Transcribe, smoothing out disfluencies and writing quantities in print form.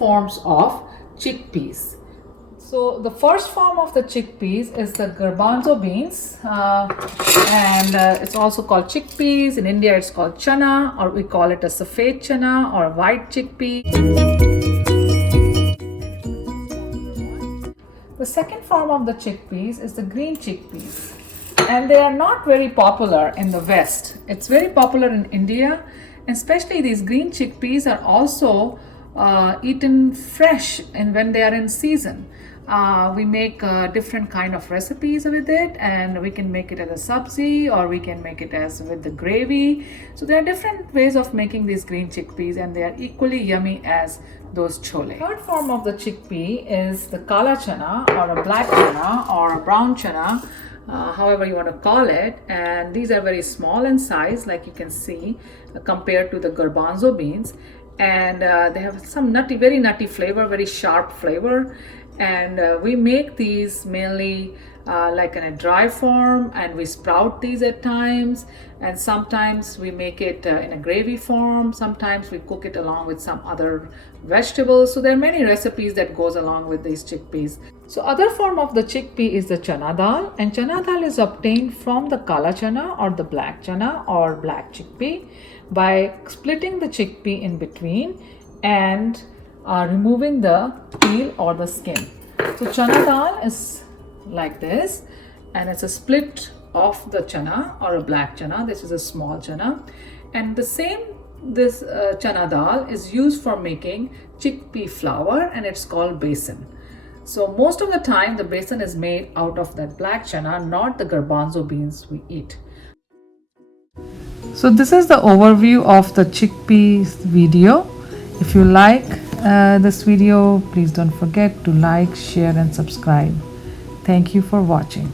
forms of chickpeas. So the first form of the chickpeas is the garbanzo beans, and it's also called chickpeas. In India it's called chana, or we call it a safed chana or a white chickpea. The second form of the chickpeas is the green chickpeas, and they are not very popular in the West. It's very popular in India, and especially these green chickpeas are also eaten fresh and when they are in season. We make different kind of recipes with it, and we can make it as a sabzi, or we can make it as with the gravy. So there are different ways of making these green chickpeas, and they are equally yummy as those chole. Third form of the chickpea is the kala chana, or a black chana, or a brown chana, however you want to call it. And these are very small in size, like you can see, compared to the garbanzo beans, and they have some nutty, very nutty flavor, very sharp flavor. And we make these mainly like in a dry form, and we sprout these at times, and sometimes we make it in a gravy form. Sometimes we cook it along with some other vegetables. So there are many recipes that goes along with these chickpeas. So other form of the chickpea is the chana dal, and chana dal is obtained from the kala chana or the black chana or black chickpea by splitting the chickpea in between and removing the peel or the skin. So chana dal is like this, and it's a split of the chana or a black chana. This is a small chana, and this chana dal is used for making chickpea flour, and it's called besan. So most of the time the besan is made out of that black chana, not the garbanzo beans we eat. So this is the overview of the chickpeas video. If you like this video, please don't forget to like, share and subscribe. Thank you for watching.